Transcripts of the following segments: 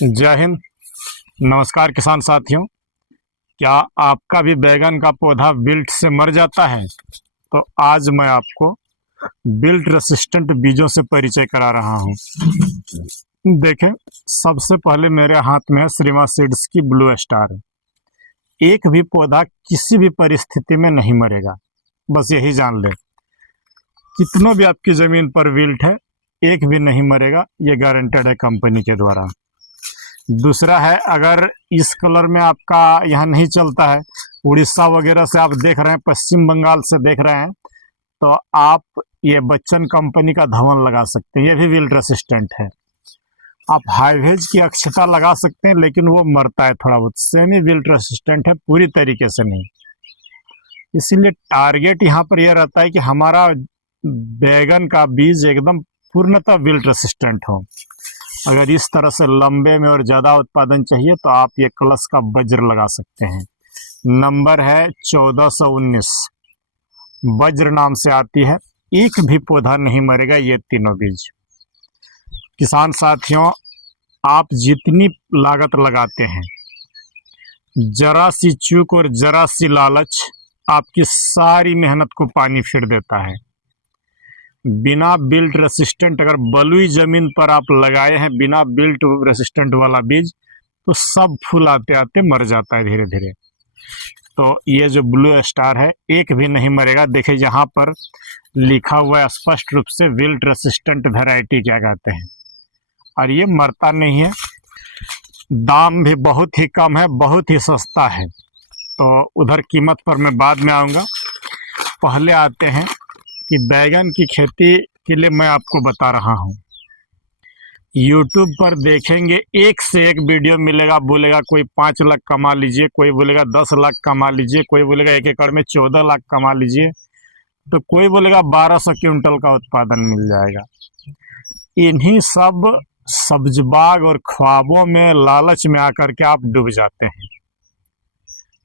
जय हिंद। नमस्कार किसान साथियों। क्या आपका भी बैगन का पौधा विल्ट से मर जाता है? तो आज मैं आपको विल्ट रेसिस्टेंट बीजों से परिचय करा रहा हूं। देखें, सबसे पहले मेरे हाथ में है श्रीमा सीड्स की ब्लू स्टार। एक भी पौधा किसी भी परिस्थिति में नहीं मरेगा, बस यही जान ले। कितनों भी आपकी ज़मीन पर विल्ट है, एक भी नहीं मरेगा, ये गारंटेड है कंपनी के द्वारा। दूसरा है, अगर इस कलर में आपका यहाँ नहीं चलता है, उड़ीसा वगैरह से आप देख रहे हैं, पश्चिम बंगाल से देख रहे हैं, तो आप ये बच्चन कंपनी का धवन लगा सकते हैं। ये भी विल्ट रेसिस्टेंट है। आप हाईवेज की अक्षता लगा सकते हैं, लेकिन वो मरता है थोड़ा बहुत। सेमी विल्ट रेसिस्टेंट है, पूरी तरीके से नहीं। इसीलिए टारगेट यहाँ पर यह रहता है कि हमारा बैगन का बीज एकदम पूर्णतः विल्ट रेसिस्टेंट हो। अगर इस तरह से लंबे में और ज़्यादा उत्पादन चाहिए तो आप ये कलश का वज्र लगा सकते हैं। नंबर है 1419, वज्र नाम से आती है। एक भी पौधा नहीं मरेगा, ये तीनों बीज। किसान साथियों, आप जितनी लागत लगाते हैं, जरा सी चूक और जरा सी लालच आपकी सारी मेहनत को पानी फिर देता है। बिना बिल्ट रेसिस्टेंट अगर बलुई जमीन पर आप लगाए हैं बिना बिल्ट रेसिस्टेंट वाला बीज, तो सब फूल आते आते मर जाता है धीरे धीरे। तो ये जो ब्लू स्टार है, एक भी नहीं मरेगा। देखिए यहाँ पर लिखा हुआ है स्पष्ट रूप से, विल्ट रेसिस्टेंट वैरायटी क्या कहते हैं, और ये मरता नहीं है। दाम भी बहुत ही कम है, बहुत ही सस्ता है। तो उधर कीमत पर मैं बाद में आऊँगा। पहले आते हैं कि बैगन की खेती के लिए मैं आपको बता रहा हूँ। YouTube पर देखेंगे, एक से एक वीडियो मिलेगा। बोलेगा कोई 5 लाख कमा लीजिए, कोई बोलेगा 10 लाख कमा लीजिए, कोई बोलेगा 1 एकड़ में 14 लाख कमा लीजिए, तो कोई बोलेगा 1200 क्विंटल का उत्पादन मिल जाएगा। इन्हीं सब सब्जबाग और ख्वाबों में, लालच में आकर के आप डूब जाते हैं।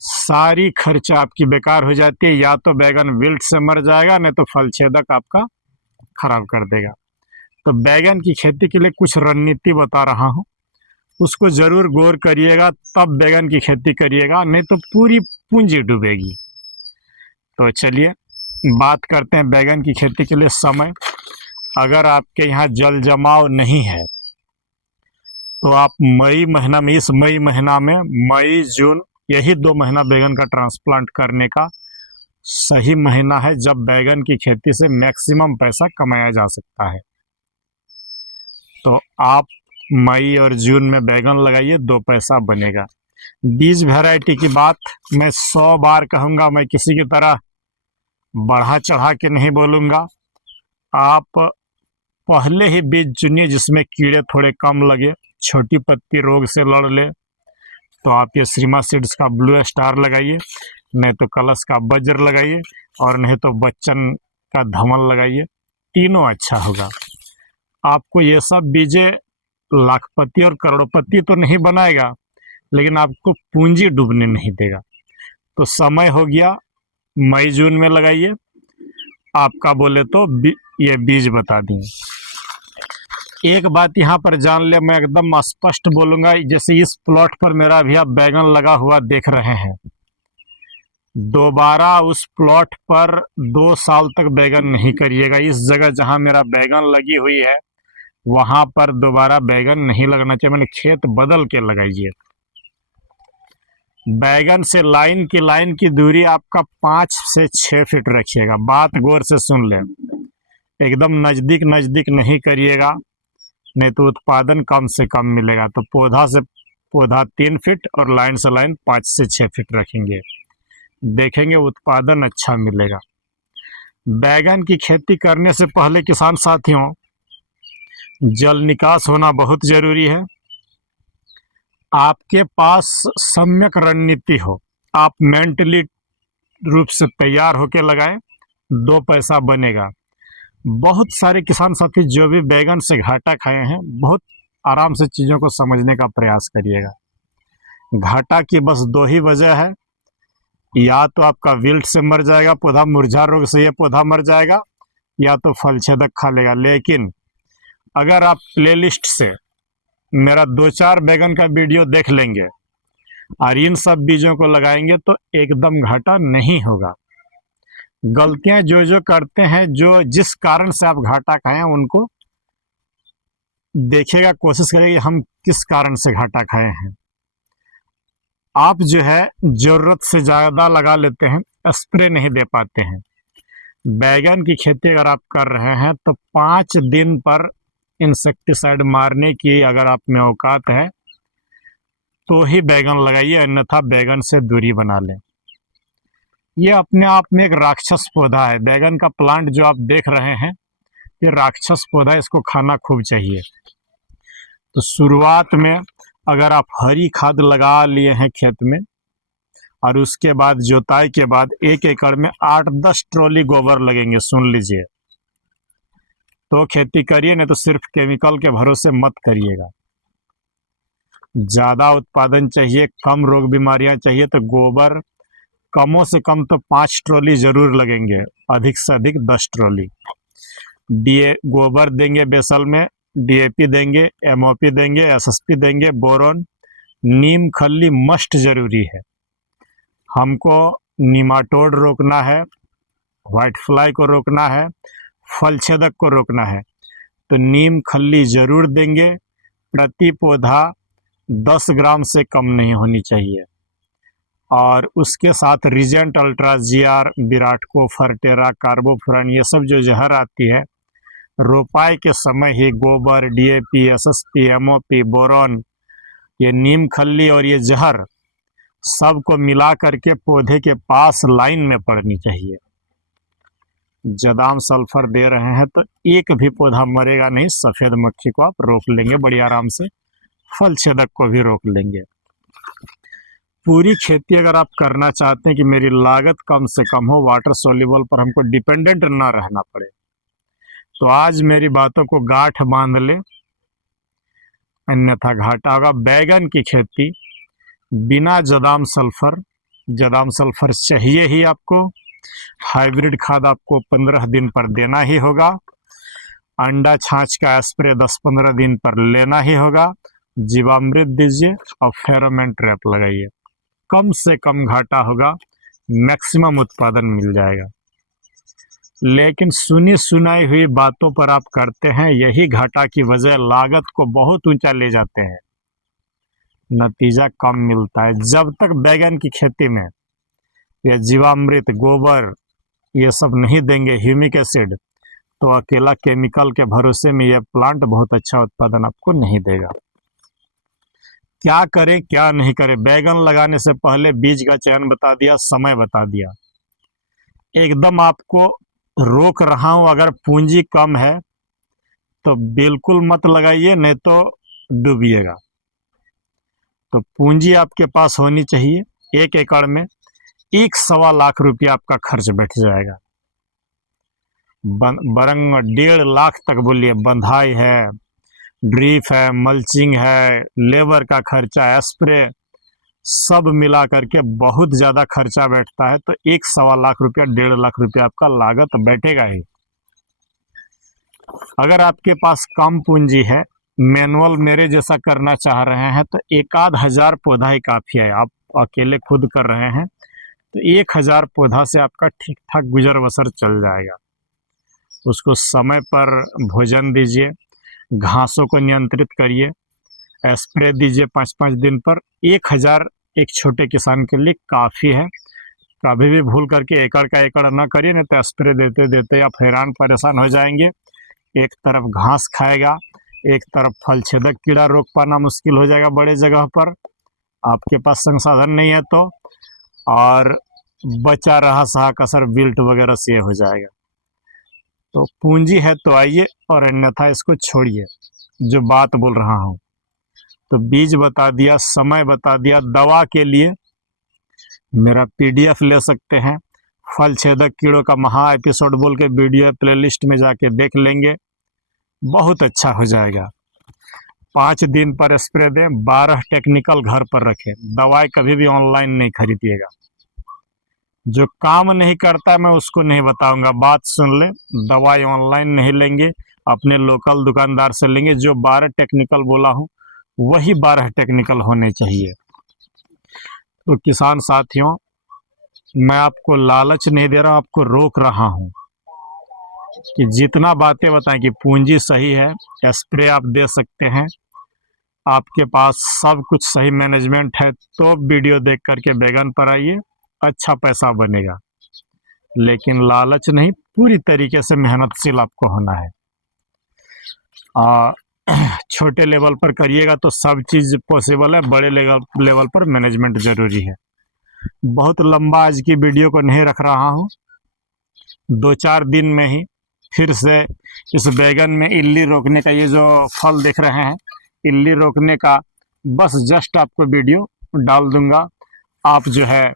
सारी खर्चा आपकी बेकार हो जाती है। या तो बैगन विल्ट से मर जाएगा, नहीं तो फल छेदक आपका खराब कर देगा। तो बैगन की खेती के लिए कुछ रणनीति बता रहा हूँ, उसको जरूर गौर करिएगा, तब बैगन की खेती करिएगा, नहीं तो पूरी पूंजी डूबेगी। तो चलिए बात करते हैं बैगन की खेती के लिए समय। अगर आपके यहाँ जल जमाव नहीं है तो आप मई महीना में, इस मई महीना में, मई जून, यही 2 महीना बैगन का ट्रांसप्लांट करने का सही महीना है, जब बैगन की खेती से मैक्सिमम पैसा कमाया जा सकता है। तो आप मई और जून में बैगन लगाइए, 2 पैसा बनेगा। बीज वैरायटी की बात मैं 100 बार कहूँगा, मैं किसी की तरह बढ़ा चढ़ा के नहीं बोलूँगा। आप पहले ही बीज चुनिए जिसमें कीड़े थोड़े कम लगे, छोटी पत्ती रोग से लड़ ले। तो आप ये श्रीमा सीड्स का ब्लू स्टार लगाइए, नहीं तो कलश का वज्र लगाइए, और नहीं तो बच्चन का धवल लगाइए। तीनों अच्छा होगा। आपको ये सब बीजे लाखपति और करोड़पति तो नहीं बनाएगा, लेकिन आपको पूंजी डूबने नहीं देगा। तो समय हो गया, मई जून में लगाइए। आपका बोले तो ये बीज बता दिए। एक बात यहाँ पर जान ले, मैं एकदम स्पष्ट बोलूँगा। जैसे इस प्लॉट पर मेरा अभी आप बैगन लगा हुआ देख रहे हैं, दोबारा उस प्लॉट पर 2 साल तक बैगन नहीं करिएगा। इस जगह जहाँ मेरा बैगन लगी हुई है, वहाँ पर दोबारा बैगन नहीं लगना चाहिए। मैंने खेत बदल के लगाइए। बैगन से लाइन की दूरी आपका 5 से 6 फीट रखिएगा। बात गौर से सुन ले, एकदम नज़दीक नहीं करिएगा, नहीं तो उत्पादन कम से कम मिलेगा। तो पौधा से पौधा 3 फीट और लाइन से लाइन 5 से 6 फीट रखेंगे, देखेंगे उत्पादन अच्छा मिलेगा। बैगन की खेती करने से पहले किसान साथियों, जल निकास होना बहुत ज़रूरी है। आपके पास सम्यक रणनीति हो, आप मेंटली रूप से तैयार होकर लगाएं, 2 पैसा बनेगा। बहुत सारे किसान साथी जो भी बैगन से घाटा खाए हैं, बहुत आराम से चीज़ों को समझने का प्रयास करिएगा। घाटा की बस 2 ही वजह है, या तो आपका विल्ट से मर जाएगा पौधा, मुरझा रोग से ये पौधा मर जाएगा, या तो फल छेदक खा लेगा। लेकिन अगर आप प्लेलिस्ट से मेरा 2-4 बैगन का वीडियो देख लेंगे और इन सब बीजों को लगाएंगे तो एकदम घाटा नहीं होगा। गलतियां जो जो करते हैं, जो जिस कारण से आप घाटा खाए हैं, उनको देखिएगा, कोशिश करिए हम किस कारण से घाटा खाए हैं। आप जो है जरूरत से ज़्यादा लगा लेते हैं, स्प्रे नहीं दे पाते हैं। बैगन की खेती अगर आप कर रहे हैं तो 5 दिन पर इंसेक्टिसाइड मारने की अगर आप में औकात है तो ही बैगन लगाइए, अन्यथा बैगन से दूरी बना लें। ये अपने आप में एक राक्षस पौधा है। बैगन का प्लांट जो आप देख रहे हैं, ये राक्षस पौधा, इसको खाना खूब चाहिए। तो शुरुआत में अगर आप हरी खाद लगा लिए हैं खेत में और उसके बाद जोताई के बाद 1 एकड़ में 8-10 ट्रॉली गोबर लगेंगे, सुन लीजिए, तो खेती करिए, नहीं तो सिर्फ केमिकल के भरोसे मत करिएगा। ज़्यादा उत्पादन चाहिए, कम रोग बीमारियां चाहिए, तो गोबर कमों से कम तो 5 ट्रॉली जरूर लगेंगे, अधिक से अधिक 10 ट्रॉली। गोबर देंगे बेसल में, DAP देंगे, MOP देंगे, SSP देंगे, बोरॉन, नीम खल्ली मस्ट जरूरी है। हमको निमाटोड रोकना है, व्हाइट फ्लाई को रोकना है, फल छेदक को रोकना है, तो नीम खल्ली जरूर देंगे। प्रति पौधा 10 ग्राम से कम नहीं होनी चाहिए। और उसके साथ रिजेंट अल्ट्रा, GR, विराटको, फर्टेरा, कार्बोफ्यूरन, ये सब जो जहर आती है, रोपाई के समय ही गोबर, DAP, SSP, MOP, बोरॉन, ये नीम खल्ली और ये जहर सबको मिला करके पौधे के पास लाइन में पड़नी चाहिए। जदाम सल्फर दे रहे हैं तो एक भी पौधा मरेगा नहीं। सफ़ेद मक्खी को आप रोक लेंगे बड़ी आराम से, फल छेदक को भी रोक लेंगे। पूरी खेती अगर आप करना चाहते हैं कि मेरी लागत कम से कम हो, वाटर सोल्यूबल पर हमको डिपेंडेंट ना रहना पड़े, तो आज मेरी बातों को गांठ बांध ले, अन्यथा घाटा होगा। बैगन की खेती बिना जदाम सल्फर चाहिए ही आपको। हाइब्रिड खाद आपको 15 दिन पर देना ही होगा। अंडा छाछ का स्प्रे 10-15 दिन पर लेना ही होगा। जीवामृत दीजिए और फेरोमोन ट्रैप लगाइए। कम से कम घाटा होगा, मैक्सिमम उत्पादन मिल जाएगा। लेकिन सुनी सुनाई हुई बातों पर आप करते हैं, यही घाटा की वजह लागत को बहुत ऊंचा ले जाते हैं, नतीजा कम मिलता है। जब तक बैगन की खेती में या जीवामृत, गोबर, ये सब नहीं देंगे, ह्यूमिक एसिड, तो अकेला केमिकल के भरोसे में यह प्लांट बहुत अच्छा उत्पादन आपको नहीं देगा। क्या करें क्या नहीं करें? बैगन लगाने से पहले बीज का चयन बता दिया, समय बता दिया। एकदम आपको रोक रहा हूं, अगर पूंजी कम है तो बिल्कुल मत लगाइए, नहीं तो डूबिएगा। तो पूंजी आपके पास होनी चाहिए। 1 एकड़ में 1-1.25 लाख रुपया आपका खर्च बैठ जाएगा। बरंग 1.5 लाख तक बोलिए, बंधाई है, ड्रिप है, मल्चिंग है, लेबर का खर्चा, स्प्रे, सब मिला करके बहुत ज़्यादा खर्चा बैठता है। तो 1-1.25 लाख रुपया, 1.5 लाख रुपया आपका लागत बैठेगा ही। अगर आपके पास कम पूंजी है, मैनुअल मेरे जैसा करना चाह रहे हैं, तो 1-आध हज़ार पौधा ही काफ़ी है। आप अकेले खुद कर रहे हैं तो 1000 पौधा से आपका ठीक ठाक गुजर बसर चल जाएगा। उसको समय पर भोजन दीजिए, घासों को नियंत्रित करिए, स्प्रे दीजिए 5-5 दिन पर। 1000 एक छोटे किसान के लिए काफ़ी है। कभी भी भूल करके एकड़ का एकड़ ना करिए, नहीं तो स्प्रे देते देते आप हैरान परेशान हो जाएंगे। एक तरफ घास खाएगा, एक तरफ फल छेदक कीड़ा रोक पाना मुश्किल हो जाएगा बड़े जगह पर, आपके पास संसाधन नहीं है तो, और बचा रहा सहा कसर बिल्ट वगैरह से हो जाएगा। तो पूंजी है तो आइए, और अन्यथा इसको छोड़िए। जो बात बोल रहा हूँ, तो बीज बता दिया, समय बता दिया। दवा के लिए मेरा PDF ले सकते हैं, फल छेदक कीड़ों का महा एपिसोड बोल के वीडियो प्लेलिस्ट में जाके देख लेंगे, बहुत अच्छा हो जाएगा। 5 दिन पर स्प्रे दें, 12 टेक्निकल घर पर रखें। दवाई कभी भी ऑनलाइन नहीं खरीदिएगा। जो काम नहीं करता मैं उसको नहीं बताऊंगा, बात सुन ले। दवाई ऑनलाइन नहीं लेंगे, अपने लोकल दुकानदार से लेंगे। जो 12 टेक्निकल बोला हूँ वही 12 टेक्निकल होने चाहिए। तो किसान साथियों, मैं आपको लालच नहीं दे रहा हूँ, आपको रोक रहा हूँ कि जितना बातें बताएं कि पूंजी सही है, स्प्रे आप दे सकते हैं, आपके पास सब कुछ सही मैनेजमेंट है, तो वीडियो देख करके बैगन पर आइए, अच्छा पैसा बनेगा। लेकिन लालच नहीं, पूरी तरीके से मेहनतशील आपको होना है। छोटे लेवल पर करिएगा तो सब चीज़ पॉसिबल है, बड़े लेवल पर मैनेजमेंट ज़रूरी है। बहुत लंबा आज की वीडियो को नहीं रख रहा हूँ, 2-4 दिन में ही फिर से इस बैगन में इल्ली रोकने का, ये जो फल देख रहे हैं, इल्ली रोकने का बस जस्ट आपको वीडियो डाल दूंगा। आप जो है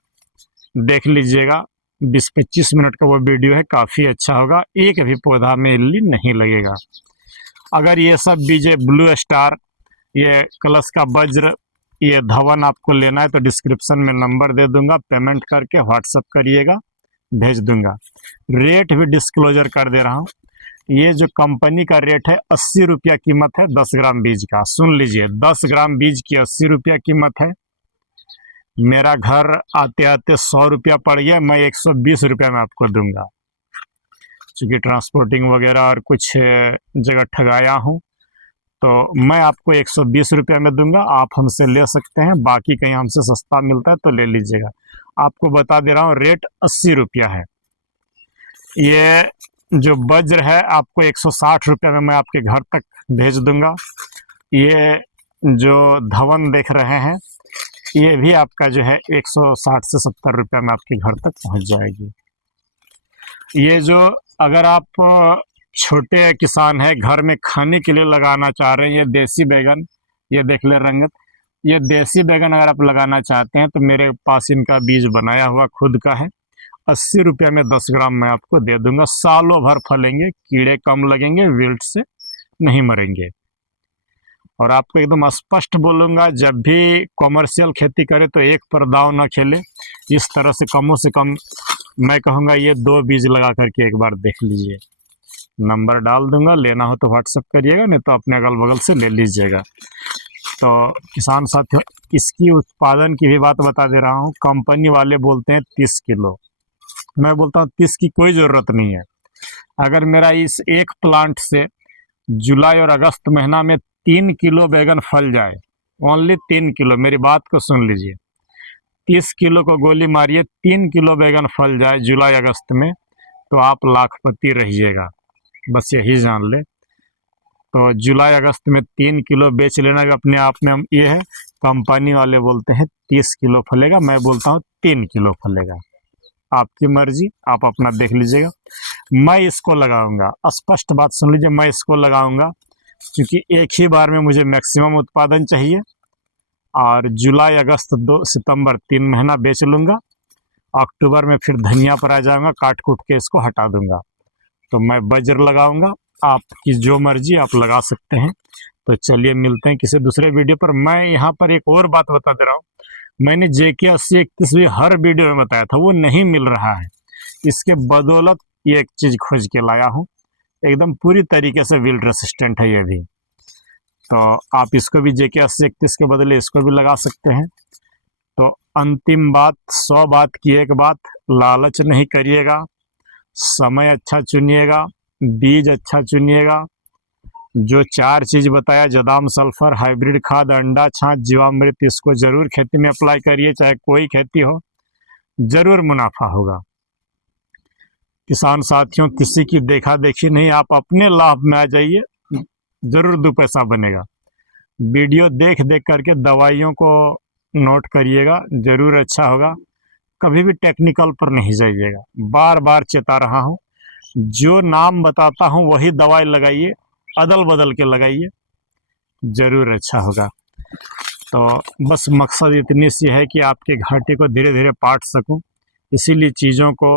देख लीजिएगा, 20-25 मिनट का वो वीडियो है, काफ़ी अच्छा होगा, एक भी पौधा में इल्ली नहीं लगेगा। अगर ये सब बीजे ब्लू स्टार, ये कलश का वज्र, ये धवन आपको लेना है तो डिस्क्रिप्शन में नंबर दे दूंगा, पेमेंट करके व्हाट्सअप करिएगा, भेज दूंगा। रेट भी डिस्क्लोजर कर दे रहा हूँ। ये जो कंपनी का रेट है 80 रुपया कीमत है 10 ग्राम बीज का। सुन लीजिए, 10 ग्राम बीज की 80 रुपया कीमत है। मेरा घर आते आते 100 रुपया पड़ गया, मैं 120 रुपया में आपको दूंगा। चूँकि ट्रांसपोर्टिंग वगैरह और कुछ जगह ठगाया हूँ, तो मैं आपको 120 रुपया में दूंगा। आप हमसे ले सकते हैं, बाकी कहीं हमसे सस्ता मिलता है तो ले लीजिएगा। आपको बता दे रहा हूँ, रेट 80 रुपया है। ये जो वज्र है आपको 160 रुपये में मैं आपके घर तक भेज दूंगा। ये जो धवन देख रहे हैं, ये भी आपका जो है 160 से 70 रुपये में आपके घर तक पहुंच जाएगी। ये जो, अगर आप छोटे किसान हैं, घर में खाने के लिए लगाना चाह रहे हैं, ये देसी बैगन, ये देख ले रंगत, ये देसी बैगन अगर आप लगाना चाहते हैं तो मेरे पास इनका बीज बनाया हुआ खुद का है। 80 रुपये में 10 ग्राम मैं आपको दे दूंगा। सालों भर फलेंगे, कीड़े कम लगेंगे, विल्ट से नहीं मरेंगे। और आपको एकदम स्पष्ट बोलूँगा, जब भी कॉमर्शियल खेती करे तो एक पर दाव ना खेले। इस तरह से कम मैं कहूँगा ये 2 बीज लगा करके एक बार देख लीजिए। नंबर डाल दूंगा, लेना हो तो व्हाट्सअप करिएगा, नहीं तो अपने अगल बगल से ले लीजिएगा। तो किसान साथियों, इसकी उत्पादन की भी बात बता दे रहा हूँ। कंपनी वाले बोलते हैं 30 किलो, मैं बोलता हूँ 30 की कोई ज़रूरत नहीं है। अगर मेरा इस एक प्लांट से जुलाई और अगस्त महीना में 3 किलो बैगन फल जाए, ओनली 3 किलो, मेरी बात को सुन लीजिए, 30 किलो को गोली मारिए, 3 किलो बैगन फल जाए जुलाई अगस्त में, तो आप लाखपति रहिएगा, बस यही जान ले। तो जुलाई अगस्त में 3 किलो बेच लेना भी अपने आप में ये है। कंपनी वाले बोलते हैं 30 किलो फलेगा, मैं बोलता हूँ 3 किलो फलेगा। आपकी मर्जी, आप अपना देख लीजिएगा। मैं इसको लगाऊंगा, स्पष्ट बात सुन लीजिए, मैं इसको लगाऊंगा क्योंकि एक ही बार में मुझे मैक्सिमम उत्पादन चाहिए। और जुलाई अगस्त 2 सितंबर 3 महीना बेच लूँगा। अक्टूबर में फिर धनिया पर आ जाऊँगा, काट कूट के इसको हटा दूँगा। तो मैं वज्र लगाऊंगा, आपकी जो मर्जी आप लगा सकते हैं। तो चलिए मिलते हैं किसी दूसरे वीडियो पर। मैं यहाँ पर एक और बात बता दे रहा हूँ, मैंने JK 80-31 भी हर वीडियो में बताया था, वो नहीं मिल रहा है। इसके बदौलत ये एक चीज़ खोज के लाया हूँ, एकदम पूरी तरीके से विल्ट रेसिस्टेंट है ये भी। तो आप इसको भी JK 80-31 के बदले इसको भी लगा सकते हैं। तो अंतिम बात, 100 बात की एक बात, लालच नहीं करिएगा, समय अच्छा चुनिएगा, बीज अच्छा चुनिएगा। जो 4 चीज़ बताया, जदाम, सल्फर, हाइब्रिड खाद, अंडा छाछ, जीवामृत, इसको ज़रूर खेती में अप्लाई करिए, चाहे कोई खेती हो, ज़रूर मुनाफा होगा। किसान साथियों, किसी की देखा देखी नहीं, आप अपने लाभ में आ जाइए, ज़रूर 2 पैसा बनेगा। वीडियो देख देख करके दवाइयों को नोट करिएगा, ज़रूर अच्छा होगा। कभी भी टेक्निकल पर नहीं जाइएगा, बार बार चेता रहा हूँ। जो नाम बताता हूँ वही दवाई लगाइए, अदल बदल के लगाइए, ज़रूर अच्छा होगा। तो बस मकसद इतनी सी है कि आपके घाटे को धीरे धीरे पाट सकूं, इसीलिए चीज़ों को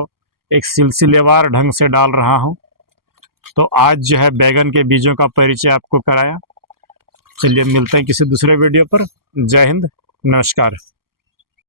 एक सिलसिलेवार ढंग से डाल रहा हूं। तो आज जो है बैगन के बीजों का परिचय आपको कराया। चलिए मिलते हैं किसी दूसरे वीडियो पर। जय हिंद, नमस्कार।